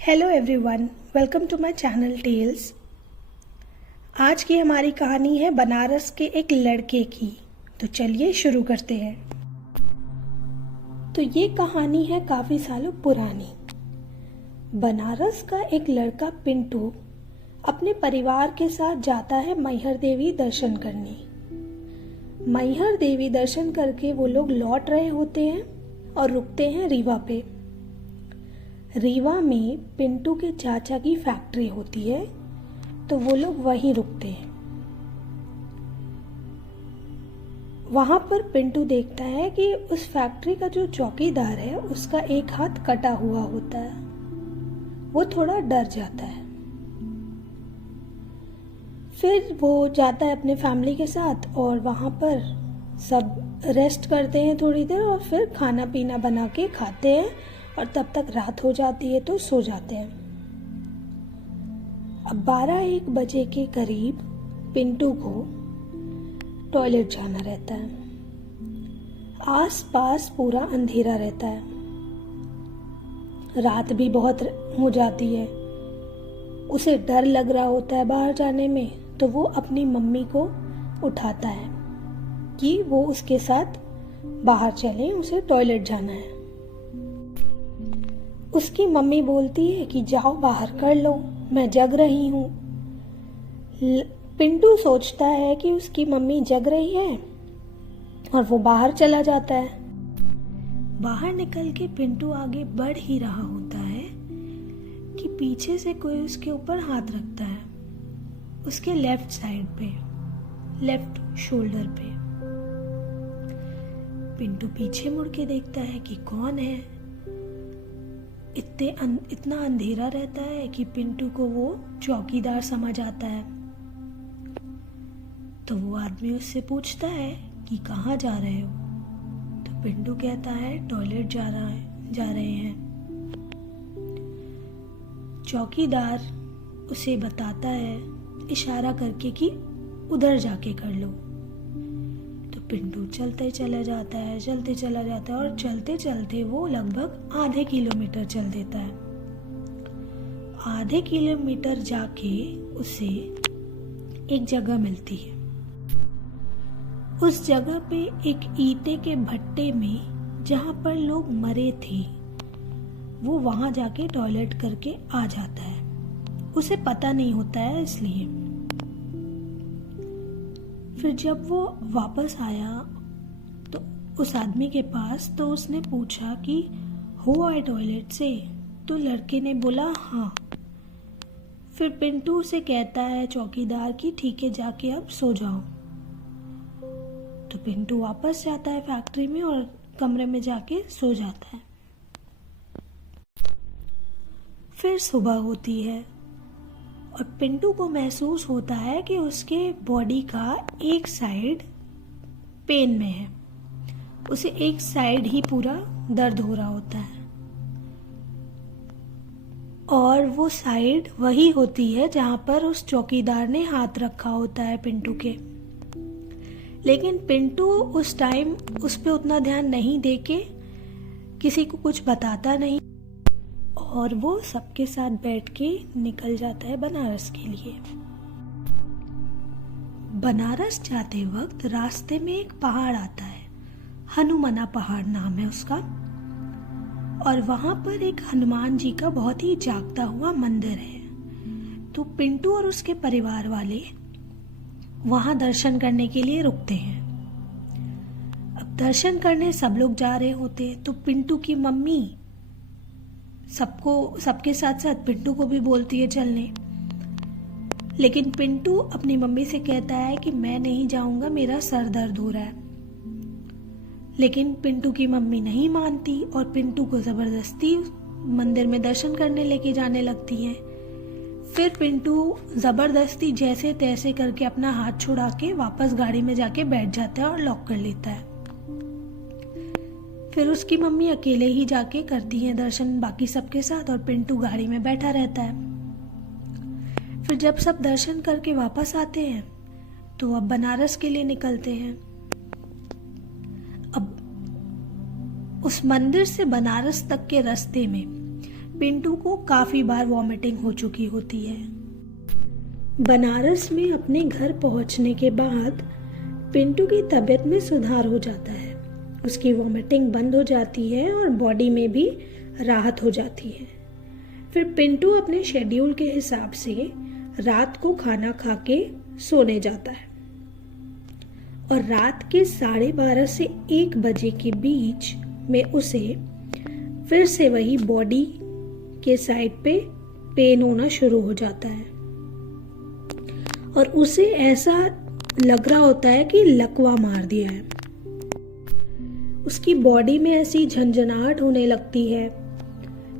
Hello everyone, welcome to my channel tales. आज की हमारी कहानी है बनारस के एक लड़के की। तो चलिए शुरू करते हैं। तो ये कहानी है काफ़ी सालों पुरानी। बनारस का एक लड़का पिंटू अपने परिवार के साथ जाता है मैहर देवी दर्शन करने। मैहर देवी दर्शन करके वो लोग लौट रहे होते हैं और रुकते हैं रीवा पे। रीवा में पिंटू के चाचा की फैक्ट्री होती है, तो वो लोग वहीं रुकते हैं। वहां पर पिंटू देखता है कि उस फैक्ट्री का जो चौकीदार है उसका एक हाथ कटा हुआ होता है। वो थोड़ा डर जाता है। फिर वो जाता है अपने फैमिली के साथ और वहां पर सब रेस्ट करते हैं थोड़ी देर और फिर खाना पीना बना के खाते हैं और तब तक रात हो जाती है तो सो जाते हैं। अब 12-1 बजे के करीब पिंटू को टॉयलेट जाना रहता है। आसपास पूरा अंधेरा रहता है। रात भी बहुत हो जाती है। उसे डर लग रहा होता है बाहर जाने में, तो वो अपनी मम्मी को उठाता है कि वो उसके साथ बाहर चले, उसे टॉयलेट जाना है। उसकी मम्मी बोलती है कि जाओ बाहर कर लो, मैं जग रही हूँ। पिंटू सोचता है कि उसकी मम्मी जग रही है और वो बाहर चला जाता है। बाहर निकल के पिंटू आगे बढ़ ही रहा होता है कि पीछे से कोई उसके ऊपर हाथ रखता है, उसके लेफ्ट साइड पे, लेफ्ट शोल्डर पे। पिंटू पीछे मुड़ के देखता है कि कौन है। इतना अंधेरा रहता है कि पिंटू को वो चौकीदार समझ आता है। तो वो आदमी उससे पूछता है कि कहाँ जा रहे हो। तो पिंटू कहता है टॉयलेट जा रहे हैं। चौकीदार उसे बताता है इशारा करके कि उधर जाके कर लो। तो पिंटू चलते चला जाता है और चलते चलते वो लगभग आधे किलोमीटर चल देता है। आधे किलोमीटर जाके उसे एक जगह मिलती है। उस जगह पे एक ईंटे के भट्टे में जहां पर लोग मरे थे, वो वहां जाके टॉयलेट करके आ जाता है। उसे पता नहीं होता है इसलिए। फिर जब वो वापस आया तो उस आदमी के पास, तो उसने पूछा कि हो आए टॉयलेट से? तो लड़के ने बोला हाँ। फिर पिंटू उसे कहता है चौकीदार की ठीक है, जाके अब सो जाओ। तो पिंटू वापस जाता है फैक्ट्री में और कमरे में जाके सो जाता है। फिर सुबह होती है और पिंटू को महसूस होता है कि उसके बॉडी का एक साइड पेन में है। उसे एक साइड ही पूरा दर्द हो रहा होता है और वो साइड वही होती है जहां पर उस चौकीदार ने हाथ रखा होता है पिंटू के। लेकिन पिंटू उस टाइम उस पे उतना ध्यान नहीं देके किसी को कुछ बताता नहीं और वो सबके साथ बैठ के निकल जाता है बनारस के लिए। बनारस जाते वक्त रास्ते में एक पहाड़ आता है, हनुमना पहाड़ नाम है उसका। और वहां पर एक हनुमान जी का बहुत ही जागता हुआ मंदिर है। तो पिंटू और उसके परिवार वाले वहां दर्शन करने के लिए रुकते हैं। अब दर्शन करने सब लोग जा रहे होते हैं, तो पिंटू की मम्मी सबके साथ साथ पिंटू को भी बोलती है चलने। लेकिन पिंटू अपनी मम्मी से कहता है कि मैं नहीं जाऊंगा, मेरा सर दर्द हो रहा है। लेकिन पिंटू की मम्मी नहीं मानती और पिंटू को जबरदस्ती मंदिर में दर्शन करने लेके जाने लगती हैं। फिर पिंटू जबरदस्ती जैसे तैसे करके अपना हाथ छुड़ा के वापस गाड़ी में जाके बैठ जाता है और लॉक कर लेता है। फिर उसकी मम्मी अकेले ही जाके करती है दर्शन बाकी सबके साथ और पिंटू गाड़ी में बैठा रहता है। फिर जब सब दर्शन करके वापस आते हैं तो अब बनारस के लिए निकलते हैं। अब उस मंदिर से बनारस तक के रास्ते में पिंटू को काफ़ी बार वॉमिटिंग हो चुकी होती है। बनारस में अपने घर पहुंचने के बाद पिंटू की तबीयत में सुधार हो जाता है। उसकी वॉमिटिंग बंद हो जाती है और बॉडी में भी राहत हो जाती है। फिर पिंटू अपने शेड्यूल के हिसाब से रात को खाना खा के सोने जाता है और रात के 12:30 से 1 बजे के बीच में उसे फिर से वही बॉडी के साइड पे पेन होना शुरू हो जाता है और उसे ऐसा लग रहा होता है कि लकवा मार दिया है। उसकी बॉडी में ऐसी झंझनाहट होने लगती है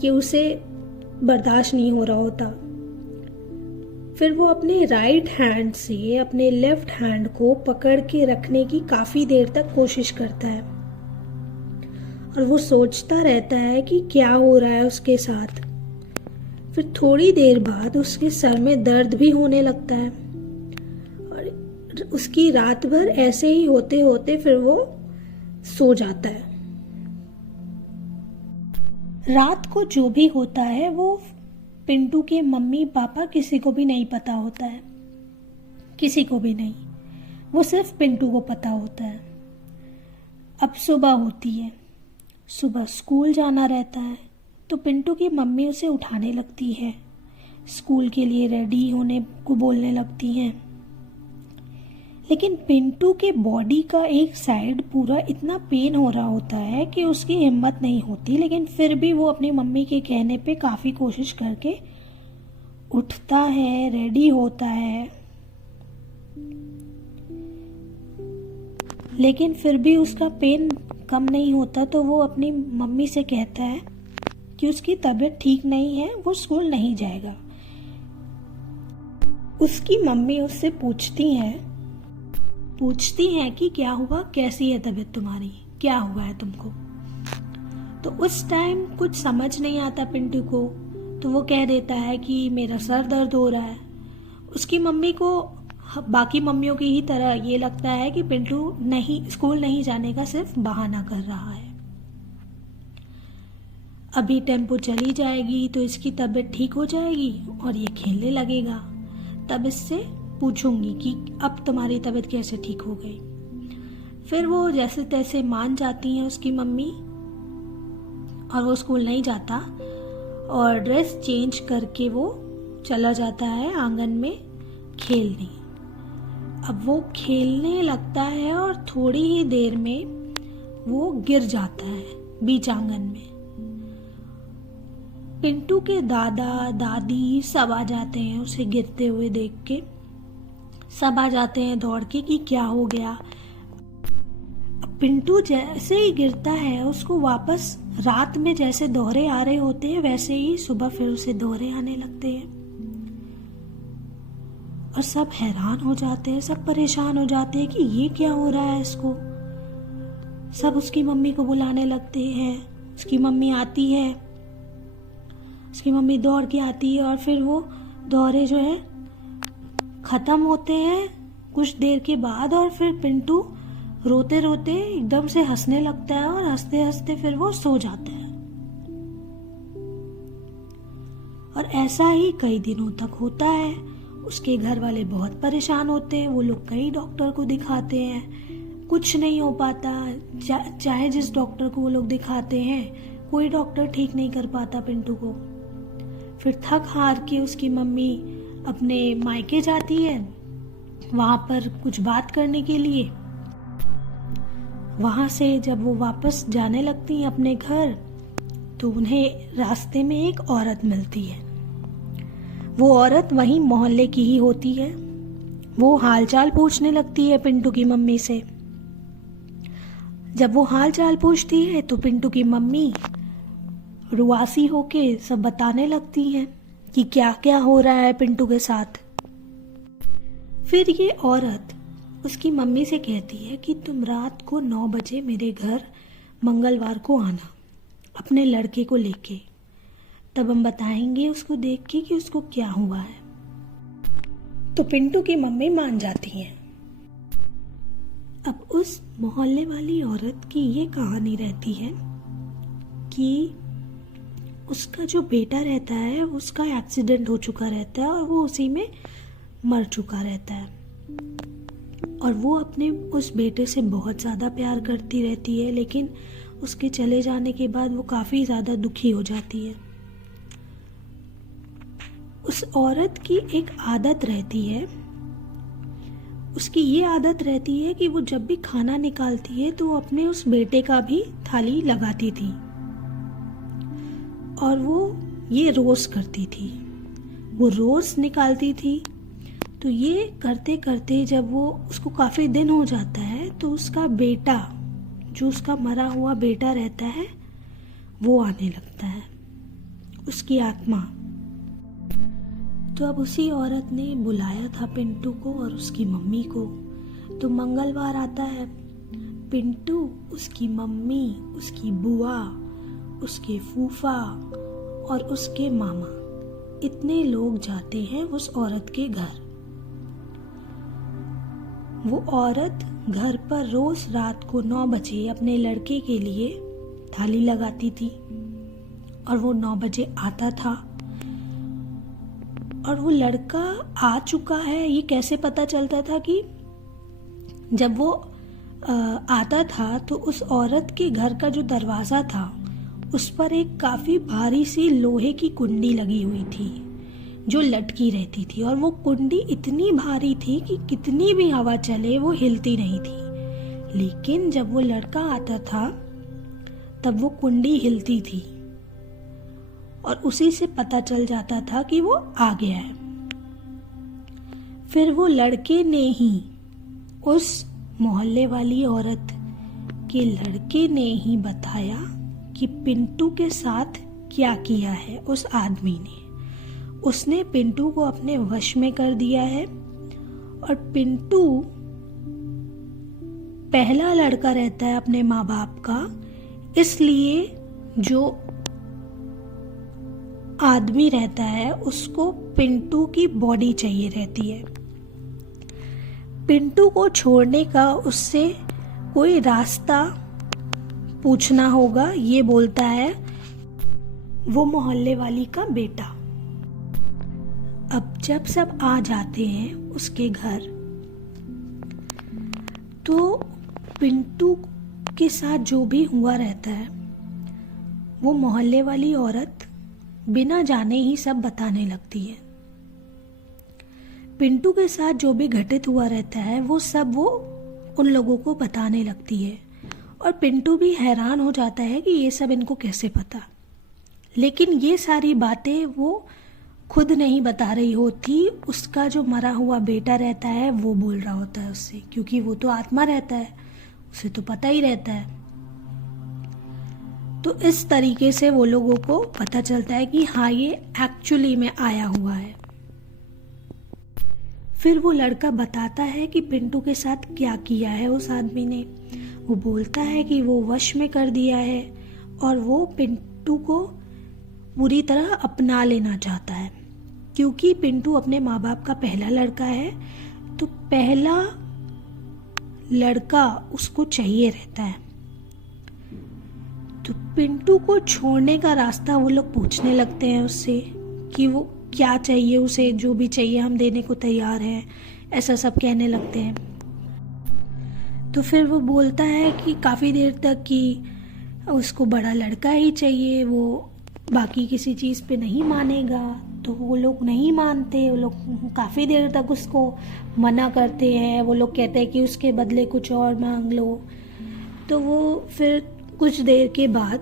कि उसे बर्दाश्त नहीं हो रहा होता। फिर वो अपने राइट हैंड से अपने लेफ्ट हैंड को पकड़ के रखने की काफी देर तक कोशिश करता है और वो सोचता रहता है कि क्या हो रहा है उसके साथ। फिर थोड़ी देर बाद उसके सर में दर्द भी होने लगता है और उसकी रात भर ऐसे ही होते होते फिर वो सो जाता है। रात को जो भी होता है वो पिंटू के मम्मी पापा किसी को भी नहीं पता होता है, किसी को भी नहीं। वो सिर्फ पिंटू को पता होता है। अब सुबह होती है, सुबह स्कूल जाना रहता है तो पिंटू की मम्मी उसे उठाने लगती है, स्कूल के लिए रेडी होने को बोलने लगती हैं। लेकिन पिंटू के बॉडी का एक साइड पूरा इतना पेन हो रहा होता है कि उसकी हिम्मत नहीं होती, लेकिन फिर भी वो अपनी मम्मी के कहने पे काफ़ी कोशिश करके उठता है, रेडी होता है। लेकिन फिर भी उसका पेन कम नहीं होता तो वो अपनी मम्मी से कहता है कि उसकी तबीयत ठीक नहीं है, वो स्कूल नहीं जाएगा। उसकी मम्मी उससे पूछती हैं कि क्या हुआ, कैसी है तबीयत तुम्हारी, क्या हुआ है तुमको। तो उस टाइम कुछ समझ नहीं आता पिंटू को, तो वो कह देता है कि मेरा सर दर्द हो रहा है। उसकी मम्मी को बाकी मम्मियों की ही तरह ये लगता है कि पिंटू स्कूल नहीं जाने का सिर्फ बहाना कर रहा है। अभी टेम्पो चली जाएगी तो इसकी तबीयत ठीक हो जाएगी और ये खेलने लगेगा, तब इससे पूछूंगी कि अब तुम्हारी तबीयत कैसे ठीक हो गई। फिर वो जैसे तैसे मान जाती हैं उसकी मम्मी और वो स्कूल नहीं जाता और ड्रेस चेंज करके वो चला जाता है आंगन में खेलने। अब वो खेलने लगता है और थोड़ी ही देर में वो गिर जाता है बीच आंगन में। पिंटू के दादा दादी सब आ जाते हैं उसे गिरते हुए देख के, सब आ जाते हैं दौड़ के कि क्या हो गया। अब पिंटू जैसे ही गिरता है उसको वापस रात में जैसे दौरे आ रहे होते हैं वैसे ही सुबह फिर उसे दौरे आने लगते हैं और सब हैरान हो जाते हैं, सब परेशान हो जाते हैं कि ये क्या हो रहा है इसको। सब उसकी मम्मी को बुलाने लगते हैं। उसकी मम्मी आती है, उसकी मम्मी दौड़ के आती है और फिर वो दौरे जो है खत्म होते हैं कुछ देर के बाद और फिर पिंटू रोते रोते एकदम से हंसने लगता है और हंसते हंसते फिर वो सो जाता है। और ऐसा ही कई दिनों तक होता है। उसके घर वाले बहुत परेशान होते हैं, वो लोग कई डॉक्टर को दिखाते हैं, कुछ नहीं हो पाता। चाहे जिस डॉक्टर को वो लोग दिखाते हैं कोई डॉक्टर ठीक नहीं कर पाता पिंटू को। फिर थक हार के उसकी मम्मी अपने मायके जाती है वहां पर कुछ बात करने के लिए। वहां से जब वो वापस जाने लगती हैं अपने घर तो उन्हें रास्ते में एक औरत मिलती है। वो औरत वहीं मोहल्ले की ही होती है। वो हालचाल पूछने लगती है पिंटू की मम्मी से। जब वो हालचाल पूछती है तो पिंटू की मम्मी रुआसी होके सब बताने लगती हैं कि क्या क्या हो रहा है पिंटू के साथ। फिर ये औरत उसकी मम्मी से कहती है कि तुम रात को 9 बजे मेरे घर मंगलवार को आना अपने लड़के को लेके, तब हम बताएंगे उसको देख के कि उसको क्या हुआ है। तो पिंटू की मम्मी मान जाती हैं। अब उस मोहल्ले वाली औरत की ये कहानी रहती है कि उसका जो बेटा रहता है उसका एक्सीडेंट हो चुका रहता है और वो उसी में मर चुका रहता है। और वो अपने उस बेटे से बहुत ज़्यादा प्यार करती रहती है, लेकिन उसके चले जाने के बाद वो काफ़ी ज़्यादा दुखी हो जाती है। उस औरत की एक आदत रहती है, उसकी ये आदत रहती है कि वो जब भी खाना निकालती है तो वो अपने उस बेटे का भी थाली लगाती थी और वो ये रोज़ करती थी, वो रोज़ निकालती थी। तो ये करते करते जब वो उसको काफ़ी दिन हो जाता है तो उसका बेटा, जो उसका मरा हुआ बेटा रहता है, वो आने लगता है, उसकी आत्मा। तो अब उसी औरत ने बुलाया था पिंटू को और उसकी मम्मी को। तो मंगलवार आता है, पिंटू, उसकी मम्मी, उसकी बुआ, उसके फूफा और उसके मामा, इतने लोग जाते हैं उस औरत के घर। वो औरत घर पर रोज रात को 9 बजे अपने लड़के के लिए थाली लगाती थी और वो 9 बजे आता था। और वो लड़का आ चुका है ये कैसे पता चलता था कि जब वो आता था तो उस औरत के घर का जो दरवाज़ा था उस पर एक काफ़ी भारी सी लोहे की कुंडी लगी हुई थी जो लटकी रहती थी, और वो कुंडी इतनी भारी थी कि कितनी भी हवा चले वो हिलती नहीं थी। लेकिन जब वो लड़का आता था तब वो कुंडी हिलती थी और उसी से पता चल जाता था कि वो आ गया है। फिर वो लड़के ने ही, उस मोहल्ले वाली औरत के लड़के ने ही बताया कि पिंटू के साथ क्या किया है उस आदमी ने। उसने पिंटू को अपने वश में कर दिया है और पिंटू पहला लड़का रहता है अपने माँ बाप का, इसलिए जो आदमी रहता है उसको पिंटू की बॉडी चाहिए रहती है। पिंटू को छोड़ने का उससे कोई रास्ता पूछना होगा, ये बोलता है वो मोहल्ले वाली का बेटा। अब जब सब आ जाते हैं उसके घर तो पिंटू के साथ जो भी हुआ रहता है वो मोहल्ले वाली औरत बिना जाने ही सब बताने लगती है। पिंटू के साथ जो भी घटित हुआ रहता है वो सब वो उन लोगों को बताने लगती है और पिंटू भी हैरान हो जाता है कि ये सब इनको कैसे पता। लेकिन ये सारी बातें वो खुद नहीं बता रही होती, उसका जो मरा हुआ बेटा रहता है वो बोल रहा होता है उससे, क्योंकि वो तो आत्मा रहता है, उसे तो पता ही रहता है। तो इस तरीके से वो लोगों को पता चलता है कि हाँ ये एक्चुअली में आया हुआ है। फिर वो लड़का बताता है कि पिंटू के साथ क्या किया है उस आदमी ने। वो बोलता है कि वो वश में कर दिया है और वो पिंटू को पूरी तरह अपना लेना चाहता है, क्योंकि पिंटू अपने माँ बाप का पहला लड़का है, तो पहला लड़का उसको चाहिए रहता है। तो पिंटू को छोड़ने का रास्ता वो लोग पूछने लगते हैं उससे कि वो क्या चाहिए, उसे जो भी चाहिए हम देने को तैयार हैं, ऐसा सब कहने लगते हैं। तो फिर वो बोलता है कि काफ़ी देर तक कि उसको बड़ा लड़का ही चाहिए, वो बाकी किसी चीज़ पे नहीं मानेगा। तो वो लोग नहीं मानते, वो लोग काफ़ी देर तक उसको मना करते हैं। वो लोग कहते हैं कि उसके बदले कुछ और मांग लो। तो वो फिर कुछ देर के बाद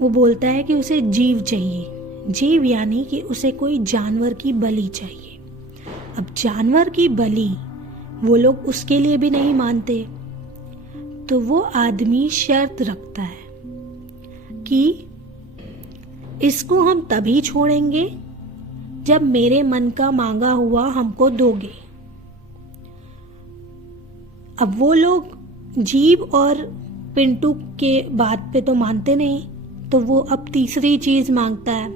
वो बोलता है कि उसे जीव चाहिए, जीव यानी कि उसे कोई जानवर की बलि चाहिए। अब जानवर की बलि वो लोग उसके लिए भी नहीं मानते, तो वो आदमी शर्त रखता है कि इसको हम तभी छोड़ेंगे जब मेरे मन का मांगा हुआ हमको दोगे। अब वो लोग जीव और पिंटू के बात पे तो मानते नहीं, तो वो अब तीसरी चीज मांगता है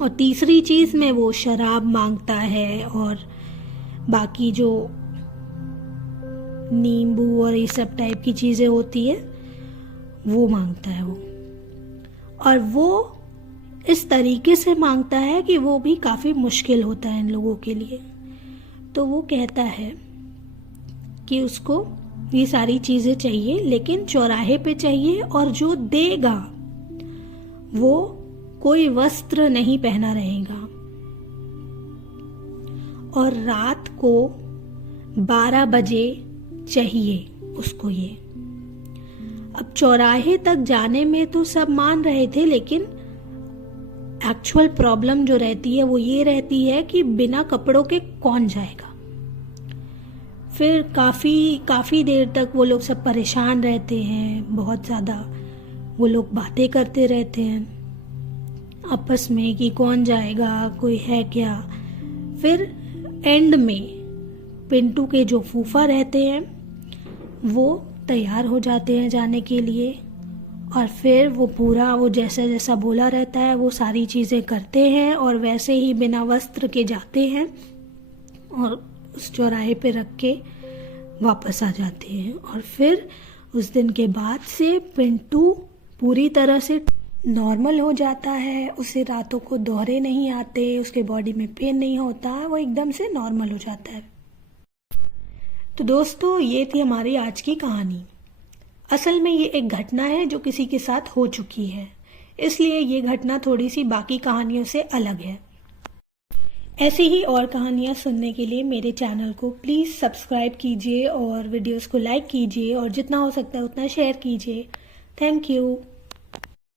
और तीसरी चीज में वो शराब मांगता है और बाकी जो नींबू और ये सब टाइप की चीजें होती है वो मांगता है वो। और वो इस तरीके से मांगता है कि वो भी काफ़ी मुश्किल होता है इन लोगों के लिए। तो वो कहता है कि उसको ये सारी चीज़ें चाहिए, लेकिन चौराहे पे चाहिए, और जो देगा वो कोई वस्त्र नहीं पहना रहेगा, और रात को 12 बजे चाहिए उसको ये। अब चौराहे तक जाने में तो सब मान रहे थे, लेकिन एक्चुअल प्रॉब्लम जो रहती है वो ये रहती है कि बिना कपड़ों के कौन जाएगा। फिर काफ़ी देर तक वो लोग सब परेशान रहते हैं, बहुत ज़्यादा वो लोग बातें करते रहते हैं आपस में कि कौन जाएगा, कोई है क्या। फिर एंड में पिंटू के जो फूफा रहते हैं वो तैयार हो जाते हैं जाने के लिए, और फिर वो जैसा जैसा बोला रहता है वो सारी चीज़ें करते हैं, और वैसे ही बिना वस्त्र के जाते हैं और उस चौराहे पे रख के वापस आ जाते हैं। और फिर उस दिन के बाद से पिंटू पूरी तरह से नॉर्मल हो जाता है, उसे रातों को दौरे नहीं आते, उसके बॉडी में पेन नहीं होता, वो एकदम से नॉर्मल हो जाता है। तो दोस्तों, ये थी हमारी आज की कहानी। असल में ये एक घटना है जो किसी के साथ हो चुकी है, इसलिए ये घटना थोड़ी सी बाकी कहानियों से अलग है। ऐसी ही और कहानियाँ सुनने के लिए मेरे चैनल को प्लीज़ सब्सक्राइब कीजिए और वीडियोस को लाइक कीजिए, और जितना हो सकता है उतना शेयर कीजिए। Thank you.